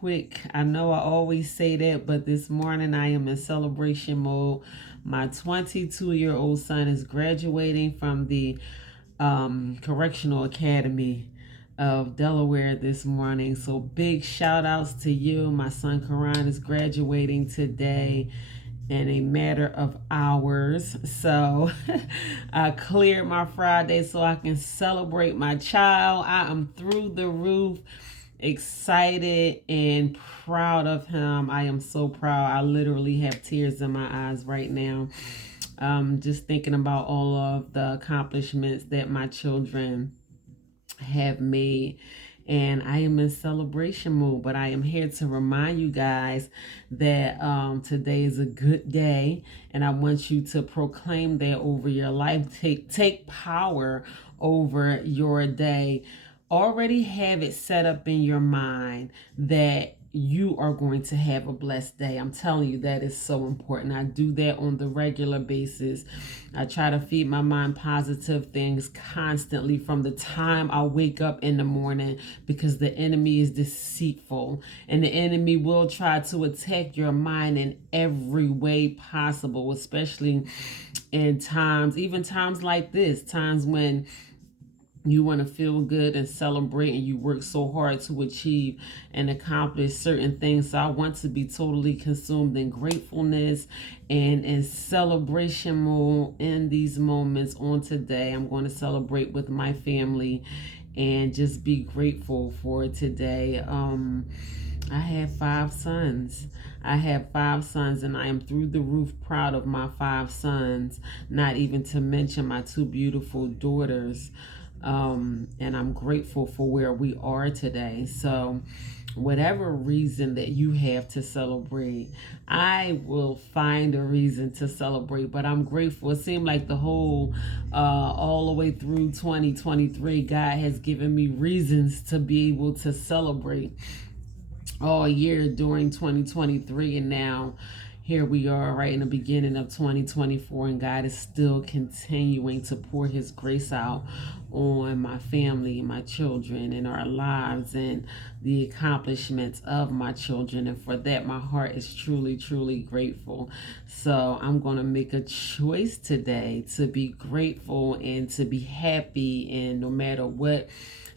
quick. I know I always say that, but this morning I am in celebration mode. My 22-year-old son is graduating from the Correctional Academy of Delaware this morning. So big shout outs to you. My son Karan is graduating today in a matter of hours. So I cleared my Friday so I can celebrate my child. I am through the roof, excited and proud of him. I am so proud. I literally have tears in my eyes right now. Just thinking about all of the accomplishments that my children have made, and I am in celebration mood. But I am here to remind you guys that today is a good day, and I want you to proclaim that over your life. Take power over your day. Already have it set up in your mind that you are going to have a blessed day. I'm telling you, that is so important. I do that on the regular basis. I try to feed my mind positive things constantly from the time I wake up in the morning, because the enemy is deceitful and the enemy will try to attack your mind in every way possible, especially in times, even times like this, times when you want to feel good and celebrate, and you work so hard to achieve and accomplish certain things. So I want to be totally consumed in gratefulness and in celebration mode in these moments. On today, I'm going to celebrate with my family and just be grateful for today. I have 5 sons. I have 5 sons, and I am through the roof proud of my 5 sons, not even to mention my 2 beautiful daughters. And I'm grateful for where we are today. So whatever reason that you have to celebrate, I will find a reason to celebrate. But I'm grateful. It seemed like the whole all the way through 2023, God has given me reasons to be able to celebrate all year during 2023, and now here we are right in the beginning of 2024, and God is still continuing to pour his grace out on my family, my children, and our lives, and the accomplishments of my children. And for that, my heart is truly, truly grateful. So I'm going to make a choice today to be grateful and to be happy, and no matter what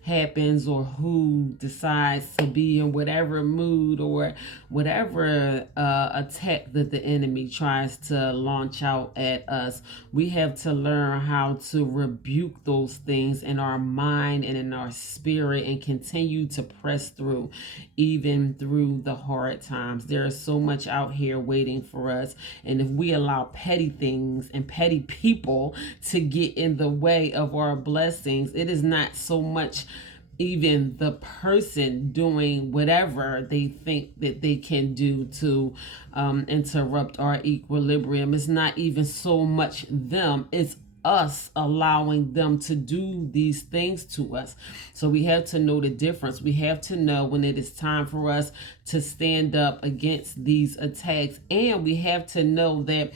happens or who decides to be in whatever mood or whatever attack that the enemy tries to launch out at us, we have to learn how to rebuke those things in our mind and in our spirit and continue to press through, even through the hard times. There is so much out here waiting for us, and if we allow petty things and petty people to get in the way of our blessings, it is not so much even the person doing whatever they think that they can do to interrupt our equilibrium. It's not even so much them, it's us allowing them to do these things to us. So we have to know the difference. We have to know when it is time for us to stand up against these attacks, and we have to know that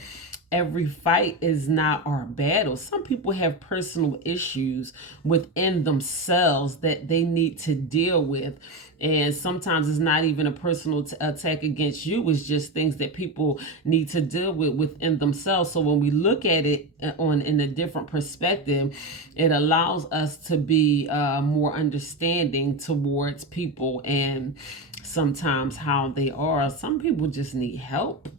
every fight is not our battle. Some people have personal issues within themselves that they need to deal with. And sometimes it's not even a personal attack against you. It's just things that people need to deal with within themselves. So when we look at it in a different perspective, it allows us to be more understanding towards people and sometimes how they are. Some people just need help.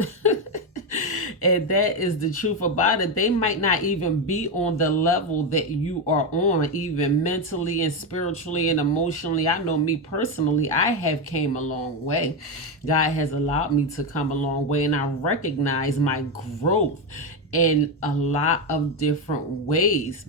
And that is the truth about it. They might not even be on the level that you are on, even mentally and spiritually and emotionally. I know me personally, I have came a long way. God has allowed me to come a long way, and I recognize my growth in a lot of different ways.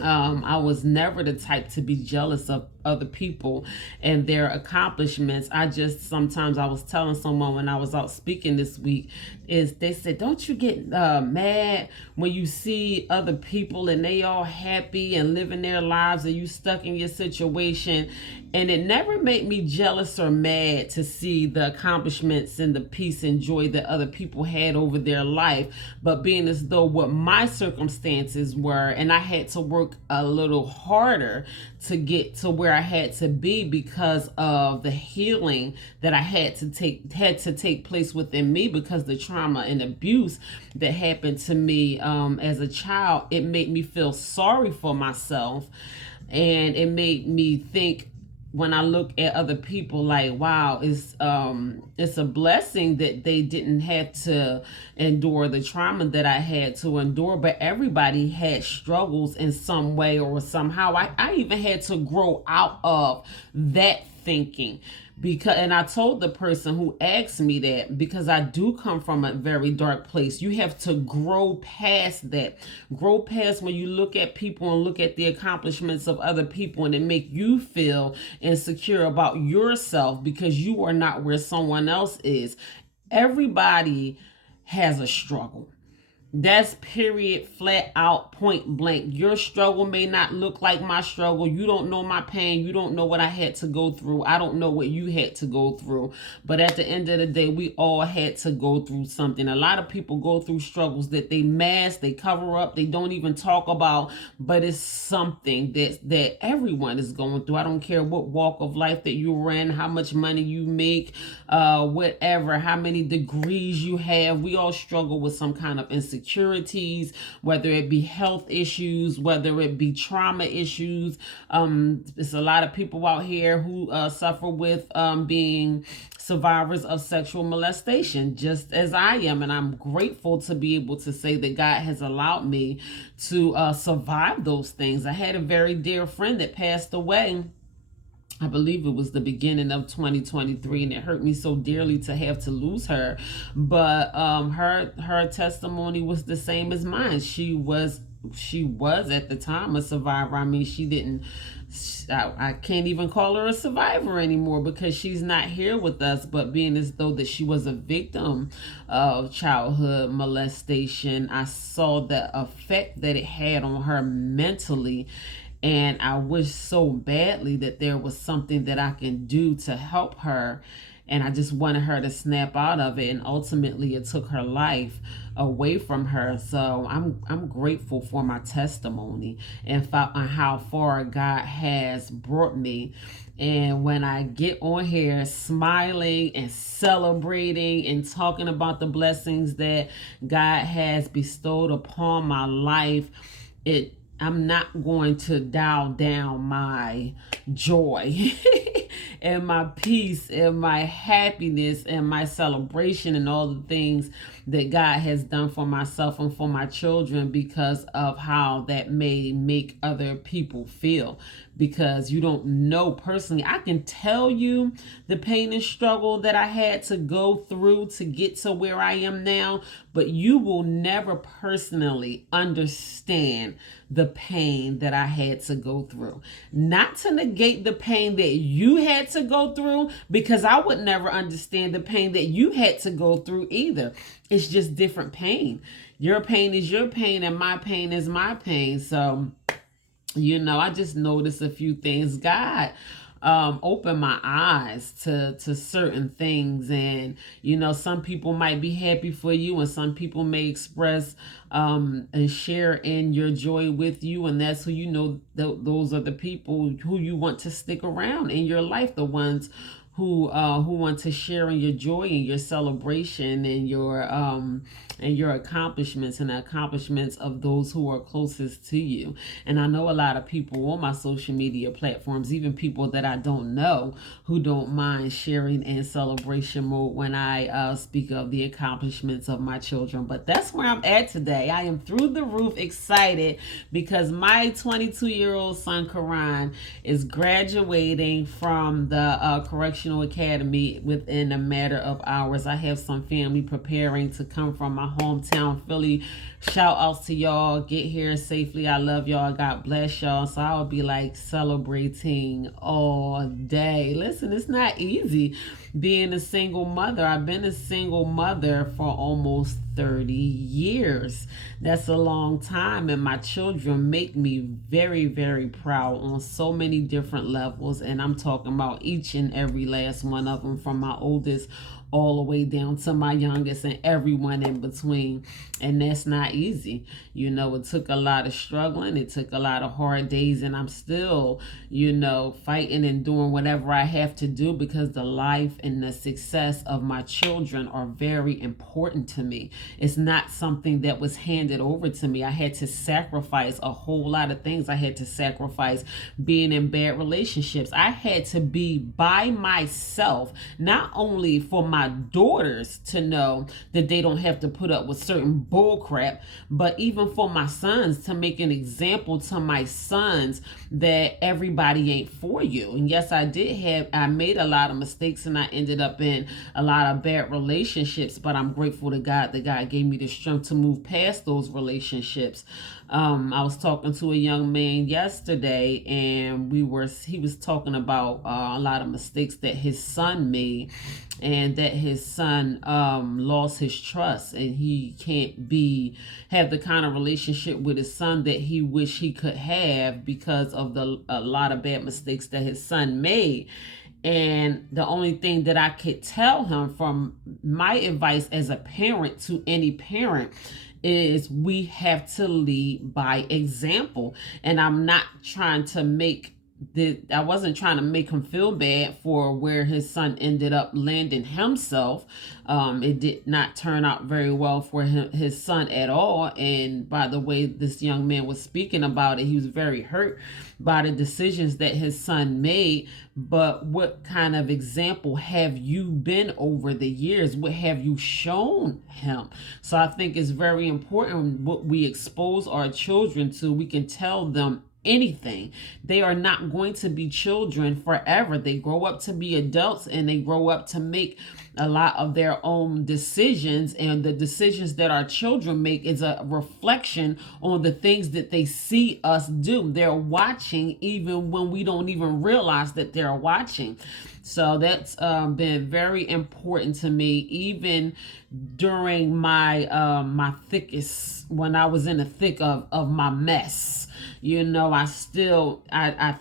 I was never the type to be jealous of other people and their accomplishments. I was telling someone when I was out speaking this week, is they said, don't you get mad when you see other people and they all happy and living their lives and you stuck in your situation, And it never made me jealous or mad to see the accomplishments and the peace and joy that other people had over their life, but being as though what my circumstances were, and I had to work a little harder to get to where I had to be because of the healing that I had to take place within me, because the trauma and abuse that happened to me as a child. It made me feel sorry for myself, and it made me think, when I look at other people, like, wow, it's a blessing that they didn't have to endure the trauma that I had to endure. But everybody had struggles in some way or somehow. I even had to grow out of that thinking, because, and I told the person who asked me that, because I do come from a very dark place. You have to grow past that. Grow past when you look at people and look at the accomplishments of other people, and it make you feel insecure about yourself because you are not where someone else is. Everybody has a struggle. That's period, flat out, point blank. Your struggle may not look like my struggle. You don't know my pain. You don't know what I had to go through. I don't know what you had to go through. But at the end of the day, we all had to go through something. A lot of people go through struggles that they mask, they cover up, they don't even talk about, but it's something that everyone is going through. I don't care what walk of life that you're in, how much money you make, whatever, how many degrees you have. We all struggle with some kind of insecurities, whether it be health issues, whether it be trauma issues. There's a lot of people out here who suffer with being survivors of sexual molestation, just as I am. And I'm grateful to be able to say that God has allowed me to survive those things. I had a very dear friend that passed away. I believe it was the beginning of 2023, and it hurt me so dearly to have to lose her. But her testimony was the same as mine. She was at the time a survivor. I mean, I can't even call her a survivor anymore because she's not here with us, but being as though that she was a victim of childhood molestation, I saw the effect that it had on her mentally. And I wish so badly that there was something that I can do to help her. And I just wanted her to snap out of it. And ultimately, it took her life away from her. So I'm grateful for my testimony and how far God has brought me. And when I get on here smiling and celebrating and talking about the blessings that God has bestowed upon my life, I'm not going to dial down my joy and my peace and my happiness and my celebration and all the things that God has done for myself and for my children because of how that may make other people feel. Because you don't know personally. I can tell you the pain and struggle that I had to go through to get to where I am now, but you will never personally understand the pain that I had to go through. Not to negate the pain that you had to go through, because I would never understand the pain that you had to go through either. It's just different pain. Your pain is your pain and my pain is my pain. So, I just noticed a few things. God opened my eyes to certain things, and some people might be happy for you, and some people may express and share in your joy with you, and that's who those are the people who you want to stick around in your life, the ones who want to share in your joy and your celebration and your accomplishments and the accomplishments of those who are closest to you. And I know a lot of people on my social media platforms, even people that I don't know, who don't mind sharing in celebration mode when I speak of the accomplishments of my children. But that's where I'm at today. I am through the roof excited because my 22-year-old son, Karan, is graduating from the Correctional Academy within a matter of hours. I have some family preparing to come from my hometown, Philly. Shout outs to y'all. Get here safely. I love y'all. God bless y'all. So I will be like celebrating all day. Listen, it's not easy being a single mother. I've been a single mother for almost 30 years. That's a long time, and my children make me very, very proud on so many different levels. And I'm talking about each and every last one of them, from my oldest all the way down to my youngest and everyone in between. And that's not easy. You know, it took a lot of struggling, it took a lot of hard days, and I'm still, you know, fighting and doing whatever I have to do, because the life and the success of my children are very important to me. It's not something that was handed over to me. I had to sacrifice a whole lot of things. I had to sacrifice being in bad relationships. I had to be by myself, not only for my daughters to know that they don't have to put up with certain bull crap, but even for my sons, to make an example to my sons that everybody ain't for you. And yes, I made a lot of mistakes, and I ended up in a lot of bad relationships, but I'm grateful to God that God gave me the strength to move past those relationships. I was talking to a young man yesterday, and he was talking about a lot of mistakes that his son made, and that his son lost his trust, and he can't have the kind of relationship with his son that he wish he could have because of a lot of bad mistakes that his son made. And the only thing that I could tell him, from my advice as a parent to any parent, is we have to lead by example. And I'm not trying to I wasn't trying to make him feel bad for where his son ended up landing himself. It did not turn out very well for his son at all. And by the way this young man was speaking about it, he was very hurt by the decisions that his son made. But what kind of example have you been over the years? What have you shown him? So I think it's very important what we expose our children to. We can tell them anything. They are not going to be children forever. They grow up to be adults, and they grow up to make a lot of their own decisions, and the decisions that our children make is a reflection on the things that they see us do. They're watching even when we don't even realize that they're watching. So that's been very important to me, even during my thickest, when I was in the thick of my mess. You know, I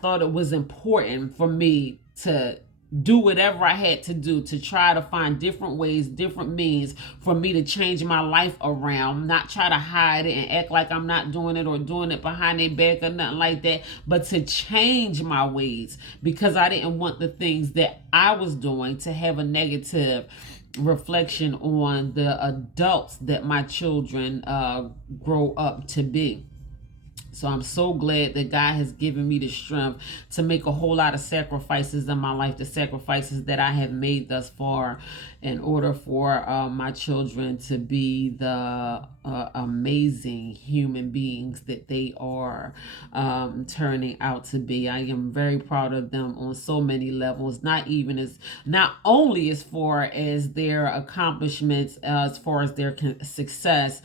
thought it was important for me to do whatever I had to do to try to find different ways, different means for me to change my life around, not try to hide it and act like I'm not doing it or doing it behind their back or nothing like that, but to change my ways, because I didn't want the things that I was doing to have a negative reflection on the adults that my children grow up to be. So I'm so glad that God has given me the strength to make a whole lot of sacrifices in my life, the sacrifices that I have made thus far, in order for my children to be the amazing human beings that they are turning out to be. I am very proud of them on so many levels, not only as far as their accomplishments, as far as their success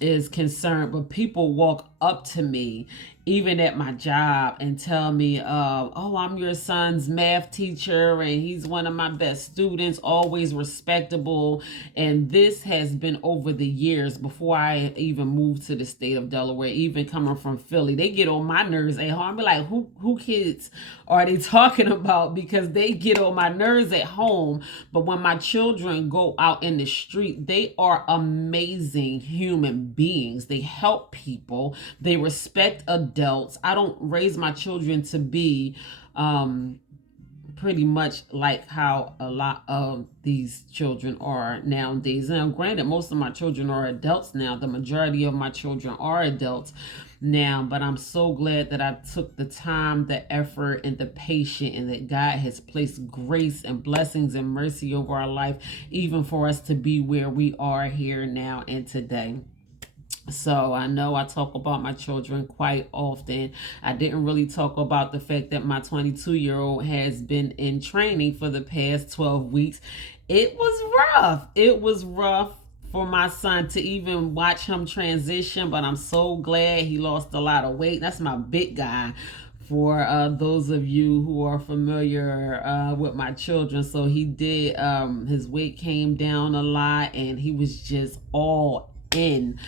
is concerned, but people walk up to me even at my job and tell me, oh, I'm your son's math teacher and he's one of my best students, always respectable. And this has been over the years before I even moved to the state of Delaware, even coming from Philly. They get on my nerves at home. I be like, who kids are they talking about? Because they get on my nerves at home. But when my children go out in the street, they are amazing human beings. They help people. They respect adults. I don't raise my children to be pretty much like how a lot of these children are nowadays. Now, granted, most of my children are adults now. The majority of my children are adults now, but I'm so glad that I took the time, the effort, and the patience, and that God has placed grace and blessings and mercy over our life, even for us to be where we are here now and today. So I know I talk about my children quite often. I didn't really talk about the fact that my 22-year-old has been in training for the past 12 weeks. It was rough. It was rough for my son to even watch him transition, but I'm so glad he lost a lot of weight. That's my big guy for those of you who are familiar with my children. So he did, his weight came down a lot, and he was just all in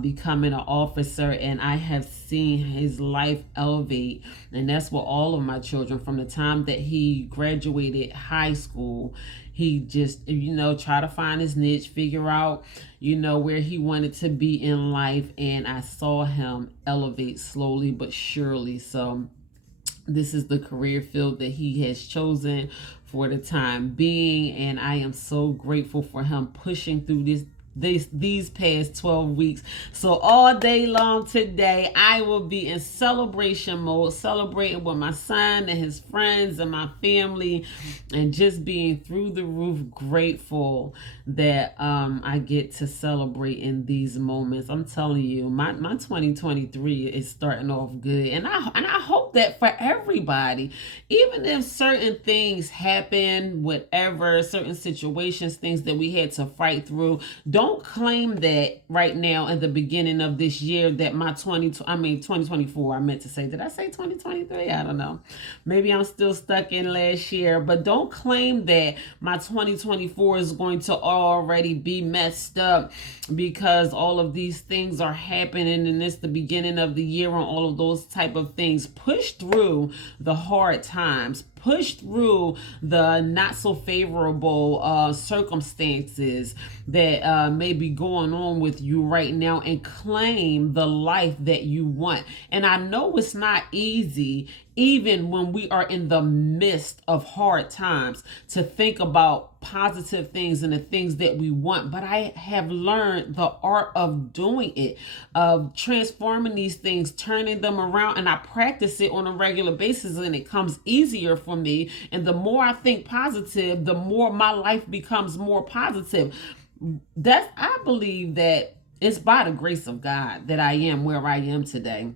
becoming an officer, and I have seen his life elevate. And that's what all of my children, from the time that he graduated high school, he just, try to find his niche, figure out, where he wanted to be in life. And I saw him elevate slowly but surely. So this is the career field that he has chosen for the time being, and I am so grateful for him pushing through these past 12 weeks. So all day long today, I will be in celebration mode, celebrating with my son and his friends and my family, and just being through the roof grateful that I get to celebrate in these moments. I'm telling you, my 2023 is starting off good, and I hope that for everybody, even if certain things happen, whatever, certain situations, things that we had to fight through, don't claim that right now in the beginning of this year that my 2024, I meant to say, did I say 2023? I don't know. Maybe I'm still stuck in last year, but don't claim that my 2024 is going to already be messed up because all of these things are happening and it's the beginning of the year and all of those type of things. Push through the hard times. Push through the not so favorable circumstances that may be going on with you right now, and claim the life that you want. And I know it's not easy, even when we are in the midst of hard times, to think about positive things and the things that we want. But I have learned the art of doing it, of transforming these things, turning them around, and I practice it on a regular basis, and it comes easier for me. And the more I think positive, the more my life becomes more positive. I believe that it's by the grace of God that I am where I am today.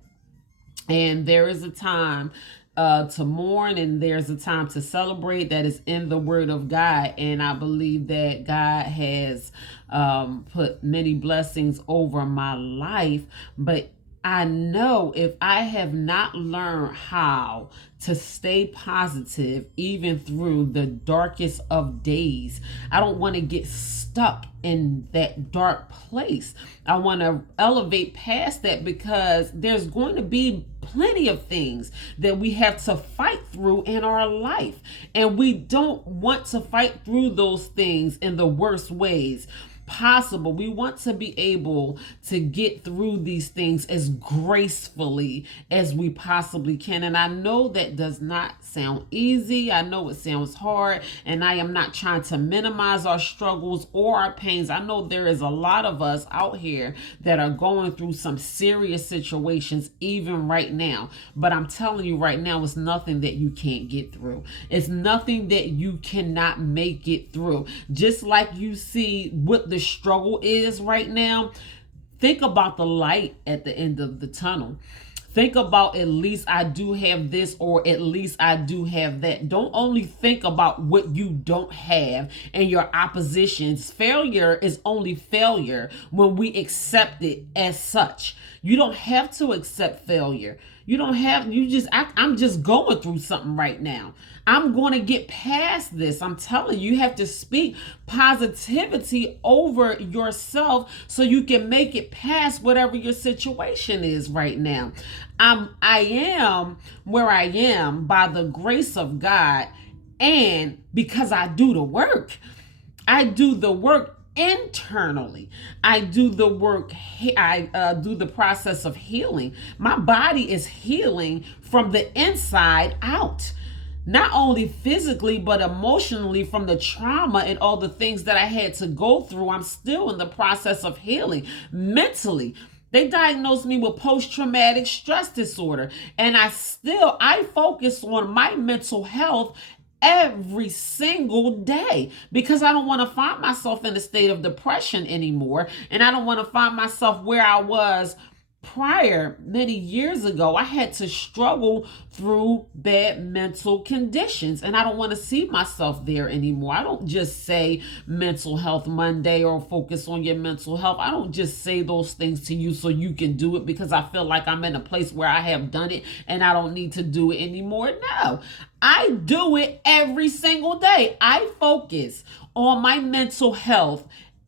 And there is a time to mourn, and there's a time to celebrate that is in the Word of God. And I believe that God has put many blessings over my life. But I know if I have not learned how to stay positive even through the darkest of days, I don't want to get stuck in that dark place. I want to elevate past that, because there's going to be plenty of things that we have to fight through in our life, and we don't want to fight through those things in the worst ways possible. We want to be able to get through these things as gracefully as we possibly can. And I know that does not sound easy. I know it sounds hard, and I am not trying to minimize our struggles or our pains. I know there is a lot of us out here that are going through some serious situations even right now. But I'm telling you right now, it's nothing that you can't get through. It's nothing that you cannot make it through. Just like you see what the struggle is right now, think about the light at the end of the tunnel. Think about, at least I do have this, or at least I do have that. Don't only think about what you don't have and your oppositions. Failure is only failure when we accept it as such. You don't have to accept failure. I'm just going through something right now. I'm going to get past this. I'm telling you, you have to speak positivity over yourself so you can make it past whatever your situation is right now. I am where I am by the grace of God, and because I do the work. I do the work internally. I do the work. I do the process of healing. My body is healing from the inside out. Not only physically, but emotionally, from the trauma and all the things that I had to go through. I'm still in the process of healing. Mentally, they diagnosed me with post-traumatic stress disorder, and I focus on my mental health every single day, because I don't want to find myself in a state of depression anymore, and I don't want to find myself where I was prior, many years ago, I had to struggle through bad mental conditions, and I don't want to see myself there anymore. I don't just say Mental Health Monday or focus on your mental health. I don't just say those things to you so you can do it because I feel like I'm in a place where I have done it and I don't need to do it anymore. No, I do it every single day. I focus on my mental health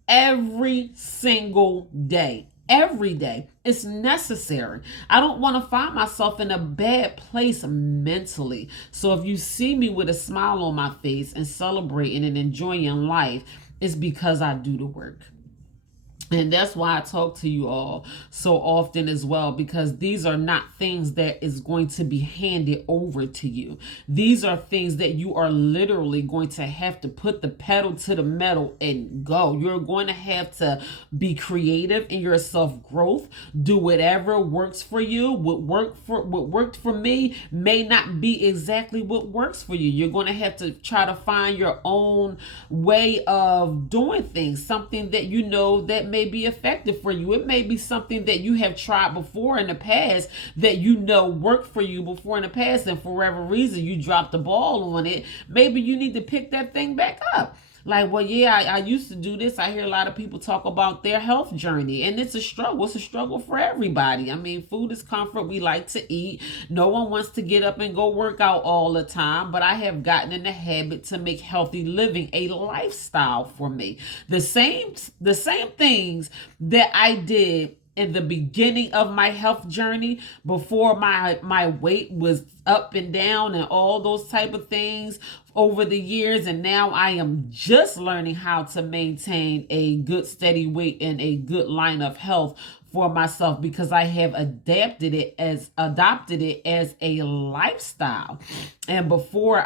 every single day. Every day. It's necessary. I don't want to find myself in a bad place mentally. So if you see me with a smile on my face and celebrating and enjoying life, it's because I do the work. And that's why I talk to you all so often as well, because these are not things that is going to be handed over to you. These are things that you are literally going to have to put the pedal to the metal and go. You're going to have to be creative in your self-growth. Do whatever works for you. What worked for me may not be exactly what works for you. You're going to have to try to find your own way of doing things, something that you know that may be effective for you. It may be something that you have tried before in the past that you know worked for you before in the past, and for whatever reason you dropped the ball on it. Maybe you need to pick that thing back up. Like, well, yeah, I used to do this. I hear a lot of people talk about their health journey, and it's a struggle. It's a struggle for everybody. I mean, food is comfort. We like to eat. No one wants to get up and go work out all the time, but I have gotten in the habit to make healthy living a lifestyle for me. The same things that I did in the beginning of my health journey, before my weight was up and down and all those type of things over the years, and now I am just learning how to maintain a good steady weight and a good line of health for myself, because I have adopted it as a lifestyle. And before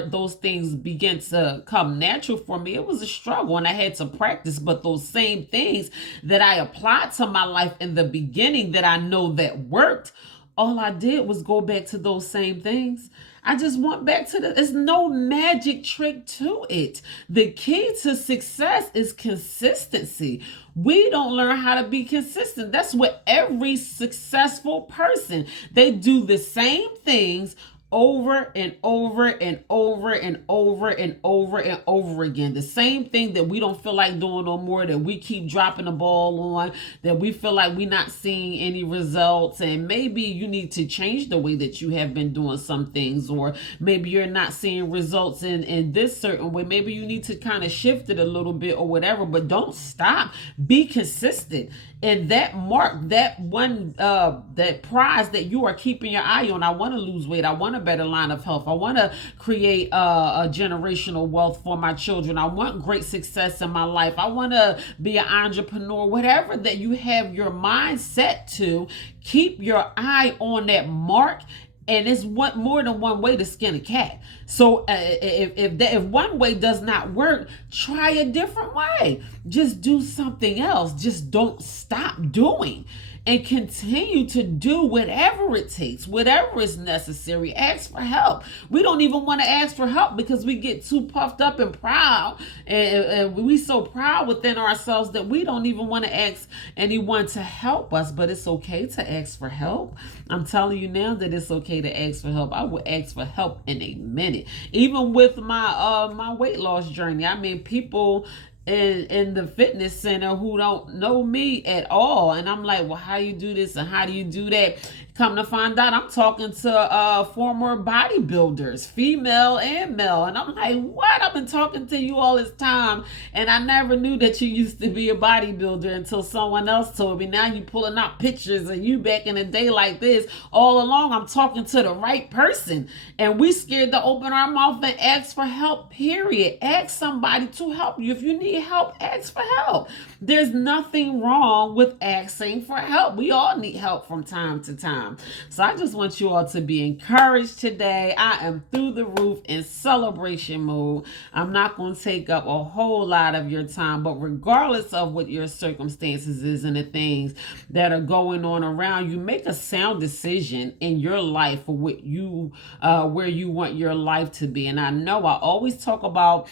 those things began to come natural for me, it was a struggle and I had to practice. But those same things that I applied to my life in the beginning that I know that worked, all I did was go back to those same things. I just went back to there's no magic trick to it. The key to success is consistency. We don't learn how to be consistent. That's what every successful person, they do the same things over and over and over and over and over and over again. The same thing that we don't feel like doing no more, that we keep dropping the ball on, that we feel like we're not seeing any results. And maybe you need to change the way that you have been doing some things, or maybe you're not seeing results in this certain way. Maybe you need to kind of shift it a little bit or whatever, but don't stop. Be consistent. And that mark, that one, that prize that you are keeping your eye on. I want to lose weight. I want a better line of health. I want to create a generational wealth for my children. I want great success in my life. I want to be an entrepreneur. Whatever that you have your mind set to, keep your eye on that mark. And it's more than one way to skin a cat. So if one way does not work, try a different way. Just do something else. Just don't stop doing. And continue to do whatever it takes, whatever is necessary. Ask for help. We don't even want to ask for help because we get too puffed up and proud. And we so proud within ourselves that we don't even want to ask anyone to help us. But it's okay to ask for help. I'm telling you now that it's okay to ask for help. I would ask for help in a minute. Even with my weight loss journey. I mean, people in the fitness center who don't know me at all, and I'm like, well, how you do this and how do you do that? Come to find out, I'm talking to former bodybuilders, female and male, and I'm like, what? I've been talking to you all this time, and I never knew that you used to be a bodybuilder until someone else told me. Now you pulling out pictures of you back in the day like this. All along, I'm talking to the right person, and we scared to open our mouth and ask for help. Period. Ask somebody to help you. If you need help, ask for help. There's nothing wrong with asking for help. We all need help from time to time. time. So I just want you all to be encouraged today. I am through the roof in celebration mode. I'm not going to take up a whole lot of your time, but regardless of what your circumstances is and the things that are going on around you, make a sound decision in your life for what you where you want your life to be. And I know I always talk about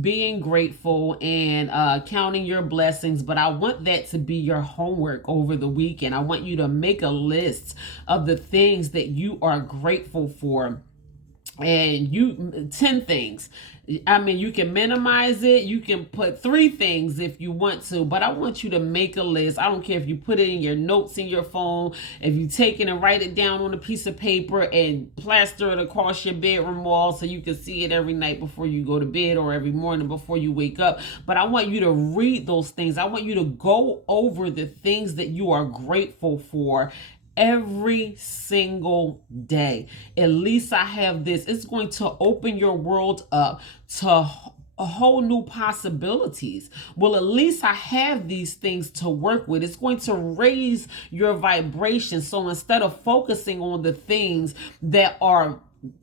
being grateful and counting your blessings, but I want that to be your homework over the weekend. I want you to make a list of the things that you are grateful for, and 10 things. I mean, you can minimize it. You can put 3 things if you want to, but I want you to make a list. I don't care if you put it in your notes in your phone, if you take it and write it down on a piece of paper and plaster it across your bedroom wall so you can see it every night before you go to bed or every morning before you wake up. But I want you to read those things. I want you to go over the things that you are grateful for every single day. At least I have this. It's going to open your world up to a whole new possibilities. Well, at least I have these things to work with. It's going to raise your vibration. So instead of focusing on the things that are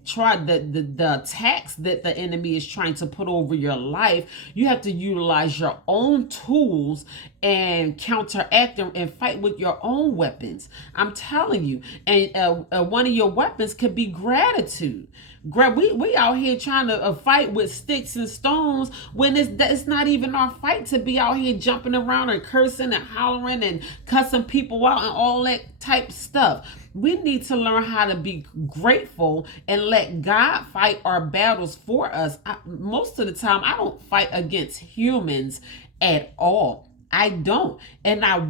the attacks that the enemy is trying to put over your life, you have to utilize your own tools and counteract them and fight with your own weapons. I'm telling you. And one of your weapons could be gratitude. We out here trying to fight with sticks and stones when it's not even our fight to be out here jumping around and cursing and hollering and cussing people out and all that type stuff. We need to learn how to be grateful and let God fight our battles for us. Most of the time, I don't fight against humans at all. I don't. And I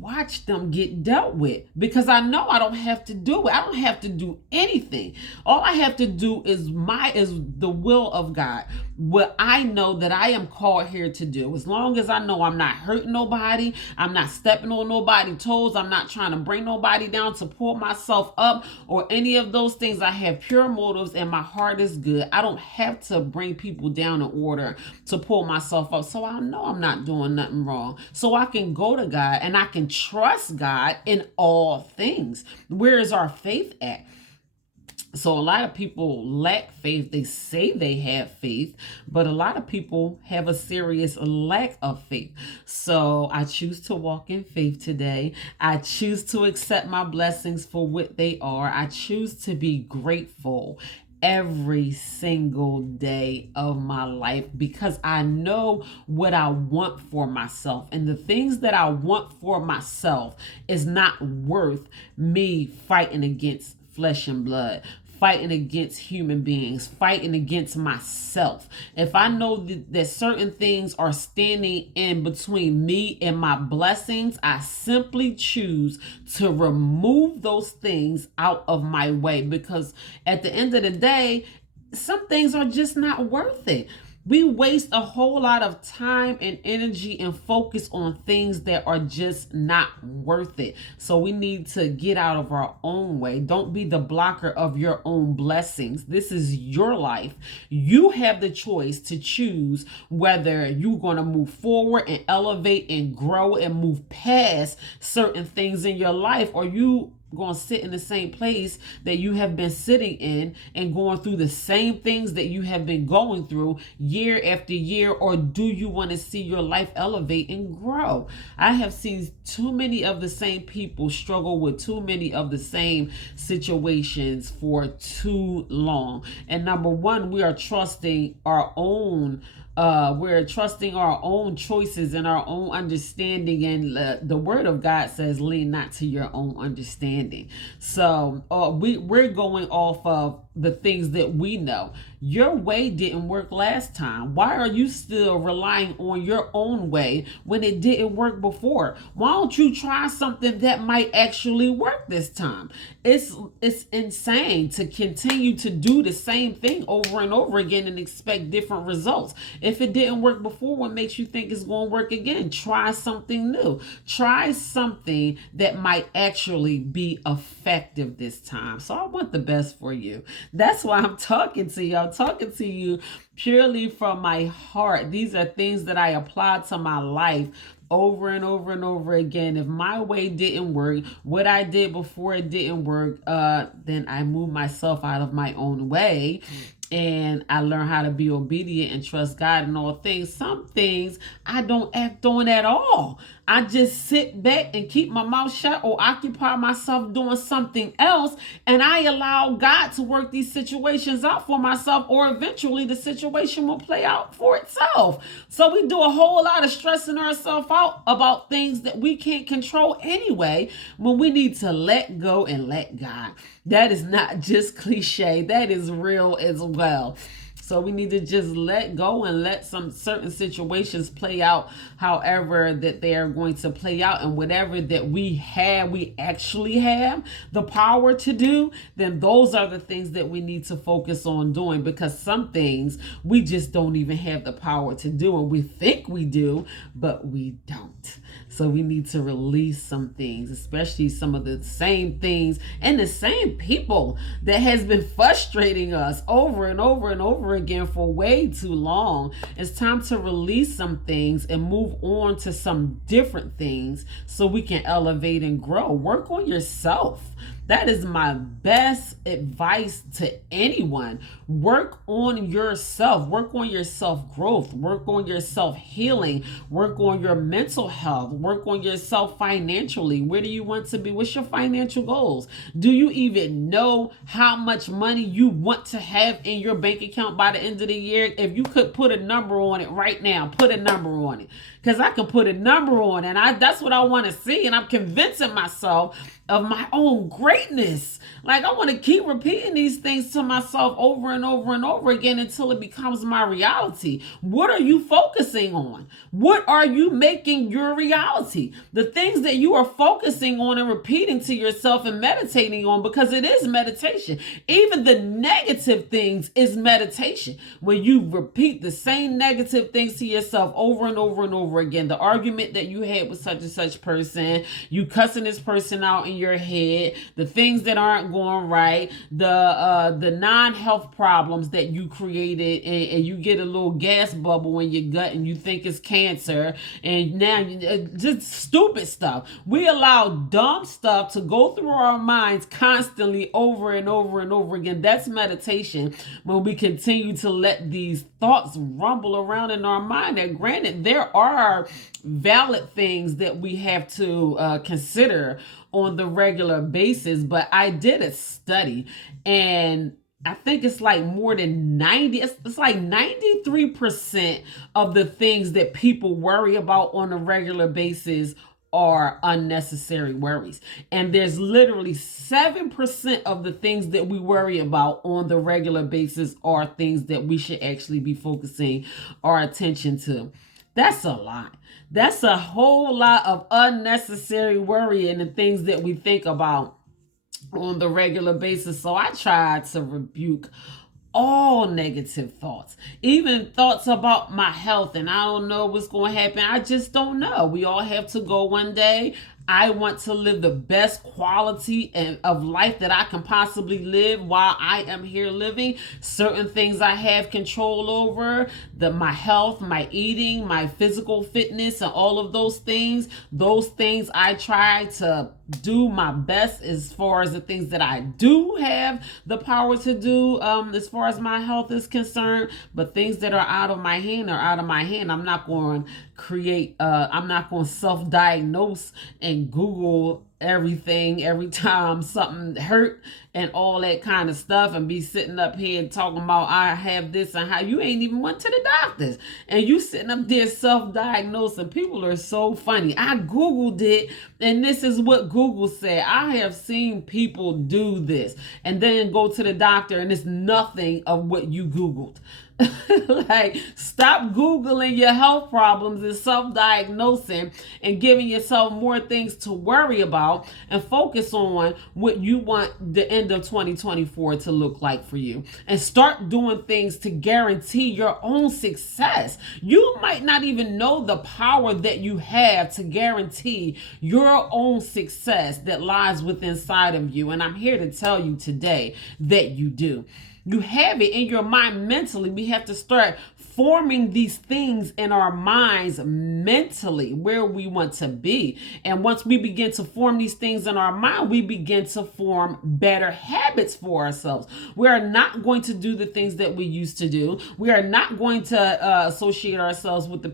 watch them get dealt with because I know I don't have to do it. I don't have to do anything. All I have to do is the will of God. What I know that I am called here to do. As long as I know I'm not hurting nobody, I'm not stepping on nobody's toes, I'm not trying to bring nobody down to pull myself up or any of those things. I have pure motives and my heart is good. I don't have to bring people down in order to pull myself up. So I know I'm not doing nothing wrong. So I can go to God and I can trust God in all things. Where is our faith at? So a lot of people lack faith. They say they have faith, but a lot of people have a serious lack of faith. So I choose to walk in faith today. I choose to accept my blessings for what they are. I choose to be grateful every single day of my life because I know what I want for myself, and the things that I want for myself is not worth me fighting against flesh and blood, fighting against human beings, fighting against myself. If I know that certain things are standing in between me and my blessings, I simply choose to remove those things out of my way, because at the end of the day, some things are just not worth it. We waste a whole lot of time and energy and focus on things that are just not worth it. So we need to get out of our own way. Don't be the blocker of your own blessings. This is your life. You have the choice to choose whether you're going to move forward and elevate and grow and move past certain things in your life, or you going to sit in the same place that you have been sitting in and going through the same things that you have been going through year after year. Or do you want to see your life elevate and grow? I have seen too many of the same people struggle with too many of the same situations for too long. And number one, we are trusting our own choices and our own understanding. And the word of God says, lean not to your own understanding. So we're going off of the things that we know. Your way didn't work last time. Why are you still relying on your own way when it didn't work before? Why don't you try something that might actually work this time? It's insane to continue to do the same thing over and over again and expect different results. If it didn't work before, what makes you think it's going to work again? Try something new. Try something that might actually be effective this time. So I want the best for you. That's why I'm talking to you. I'm talking to you purely from my heart. These are things that I apply to my life over and over and over again. If my way didn't work, what I did before it didn't work, then I moved myself out of my own way. And I learned how to be obedient and trust God in all things. Some things I don't act on at all. I just sit back and keep my mouth shut or occupy myself doing something else. And I allow God to work these situations out for myself, or eventually the situation will play out for itself. So we do a whole lot of stressing ourselves out about things that we can't control anyway, when we need to let go and let God. That is not just cliche. That is real as well. So we need to just let go and let some certain situations play out however that they are going to play out. And whatever that we actually have the power to do, then those are the things that we need to focus on doing, because some things we just don't even have the power to do, and we think we do, but we don't. So we need to release some things, especially some of the same things and the same people that has been frustrating us over and over and over again for way too long. It's time to release some things and move on to some different things so we can elevate and grow. Work on yourself. That is my best advice to anyone. Work on yourself. Work on your self-growth. Work on your self-healing. Work on your mental health. Work on yourself financially. Where do you want to be? What's your financial goals? Do you even know how much money you want to have in your bank account by the end of the year? If you could put a number on it right now, put a number on it. Because I can put a number on it, and that's what I want to see. And I'm convincing myself of my own greatness. Like, I want to keep repeating these things to myself over and over and over again until it becomes my reality. What are you focusing on? What are you making your reality? The things that you are focusing on and repeating to yourself and meditating on, because it is meditation. Even the negative things is meditation. When you repeat the same negative things to yourself over and over and over again, the argument that you had with such and such person, you cussing this person out in your head, the things that aren't going right, the non-health problems that you created, and you get a little gas bubble in your gut and you think it's cancer, and now just stupid stuff. We allow dumb stuff to go through our minds constantly over and over and over again. That's meditation. When we continue to let these thoughts rumble around in our mind, that granted, there are valid things that we have to consider on the regular basis, but I did a study, and I think it's like more than 90, it's like 93% of the things that people worry about on a regular basis are unnecessary worries. And there's literally 7% of the things that we worry about on the regular basis are things that we should actually be focusing our attention to. That's a lot. That's a whole lot of unnecessary worrying and things that we think about on the regular basis. So I tried to rebuke all negative thoughts, even thoughts about my health, and I don't know what's going to happen. I just don't know. We all have to go one day. I want to live the best quality of life that I can possibly live while I am here living. Certain things I have control over, my health, my eating, my physical fitness, and all of those things. Those things I try to do my best as far as the things that I do have the power to do as far as my health is concerned. But things that are out of my hand are out of my hand. I'm not going to create, I'm not going to self-diagnose and Google everything every time something hurt and all that kind of stuff, and be sitting up here and talking about I have this and how you ain't even went to the doctors, and you sitting up there self-diagnosing. People are so funny. I Googled it, and this is what Google said. I have seen people do this and then go to the doctor and it's nothing of what you Googled. Like, stop Googling your health problems and self-diagnosing and giving yourself more things to worry about, and focus on what you want the end of 2024 to look like for you, and start doing things to guarantee your own success. You might not even know the power that you have to guarantee your own success that lies within inside of you, and I'm here to tell you today that you do. You have it in your mind mentally. We have to start forming these things in our minds mentally where we want to be. And once we begin to form these things in our mind, we begin to form better habits for ourselves. We are not going to do the things that we used to do. We are not going to associate ourselves with the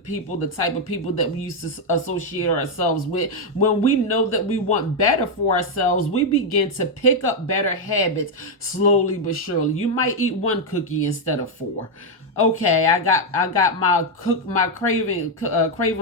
type of people that we used to associate ourselves with. When we know that we want better for ourselves, we begin to pick up better habits slowly but surely. You might eat one cookie instead of 4. Okay, I got my craving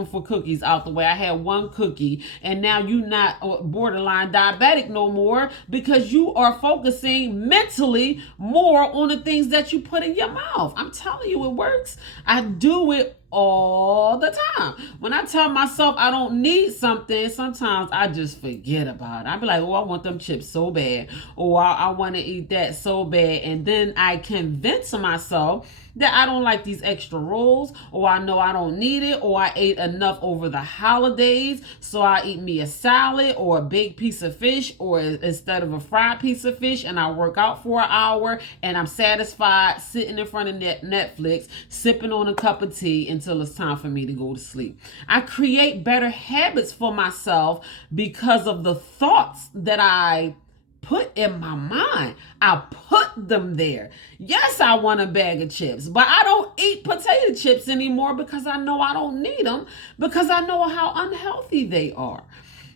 for cookies out the way. I had one cookie, and now you not borderline diabetic no more, because you are focusing mentally more on the things that you put in your mouth. I'm telling you, it works. I do it all the time. When I tell myself I don't need something, sometimes I just forget about it. I be like, oh, I want them chips so bad, or I want to eat that so bad, and then I convince myself that I don't like these extra rolls, or I know I don't need it, or I ate enough over the holidays, so I eat me a salad or a baked piece of fish, or instead of a fried piece of fish, and I work out for an hour, and I'm satisfied sitting in front of Netflix, sipping on a cup of tea until it's time for me to go to sleep. I create better habits for myself because of the thoughts that I put in my mind. I put them there. Yes, I want a bag of chips, but I don't eat potato chips anymore because I know I don't need them, because I know how unhealthy they are.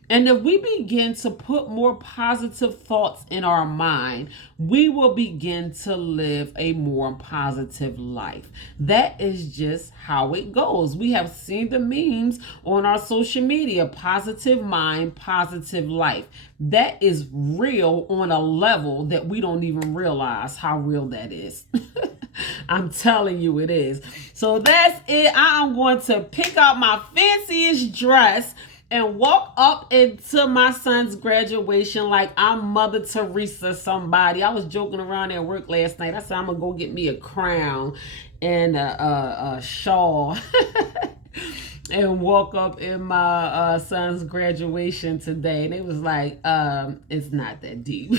And if we begin to put more positive thoughts in our mind, we will begin to live a more positive life. That is just how it goes. We have seen the memes on our social media: positive mind, positive life. That is real on a level that we don't even realize how real that is. I'm telling you, it is. So that's it. I'm going to pick out my fanciest dress and walk up into my son's graduation like I'm Mother Teresa somebody. I was joking around at work last night. I said, I'm going to go get me a crown and a shawl and walk up in my son's graduation today. And it was like, it's not that deep.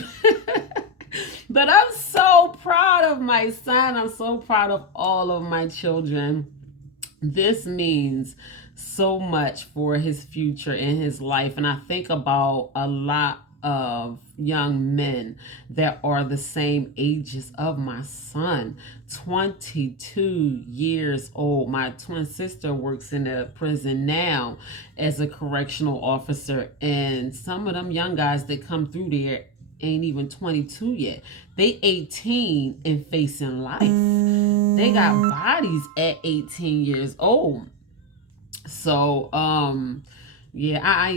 But I'm so proud of my son. I'm so proud of all of my children. This means so much for his future and his life. And I think about a lot of young men that are the same ages of my son, 22 years old. My twin sister works in a prison now as a correctional officer, and some of them young guys that come through there ain't even 22 yet. They 18 and facing life. They got bodies at 18 years old. So, yeah, I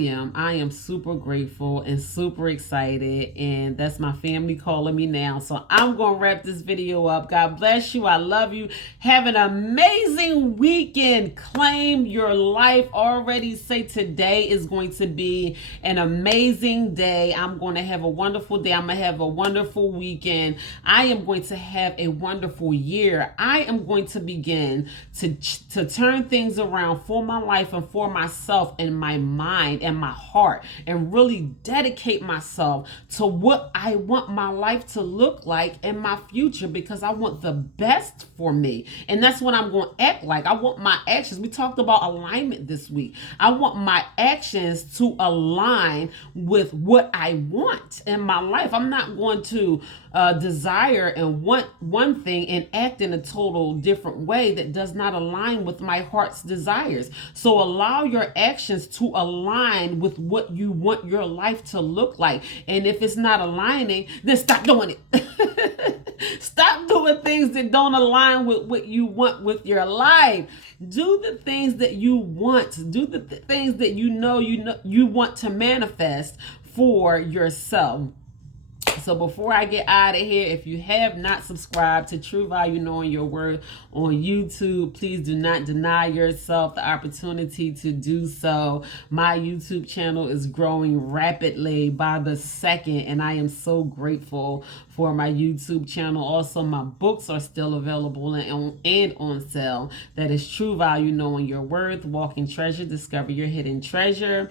am super grateful and super excited, and that's my family calling me now. So I'm going to wrap this video up. God bless you. I love you. Have an amazing weekend. Claim your life. Already say today is going to be an amazing day. I'm going to have a wonderful day. I'm going to have a wonderful weekend. I am going to have a wonderful year. I am going to begin to turn things around for my life and for myself and my mind and my heart, and really dedicate myself to what I want my life to look like in my future, because I want the best for me. And that's what I'm going to act like. I want my actions. We talked about alignment this week. I want my actions to align with what I want in my life. I'm not going to desire and want one thing and act in a total different way that does not align with my heart's desires. So allow your actions to align with what you want your life to look like. And if it's not aligning, then stop doing it. Stop doing things that don't align with what you want with your life. Do the things that you want. Do the things that you know you want to manifest for yourself. So before I get out of here, if you have not subscribed to True Value Knowing Your Worth on YouTube, please do not deny yourself the opportunity to do so. My YouTube channel is growing rapidly by the second, and I am so grateful for my YouTube channel. Also, my books are still available and on sale. That is True Value Knowing Your Worth, Walking Treasure, Discover Your Hidden Treasure,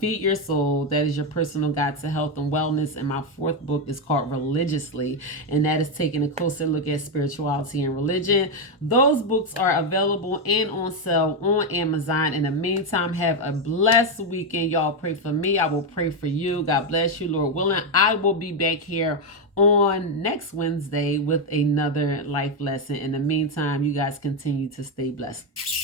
Feed Your Soul, that is your personal guide to health and wellness, and my fourth book, book is called Religiously, and that is taking a closer look at spirituality and religion. Those books are available and on sale on Amazon. In the meantime, have a blessed weekend. Y'all pray for me. I will pray for you. God bless you, Lord willing. I will be back here on next Wednesday with another life lesson. In the meantime, you guys continue to stay blessed.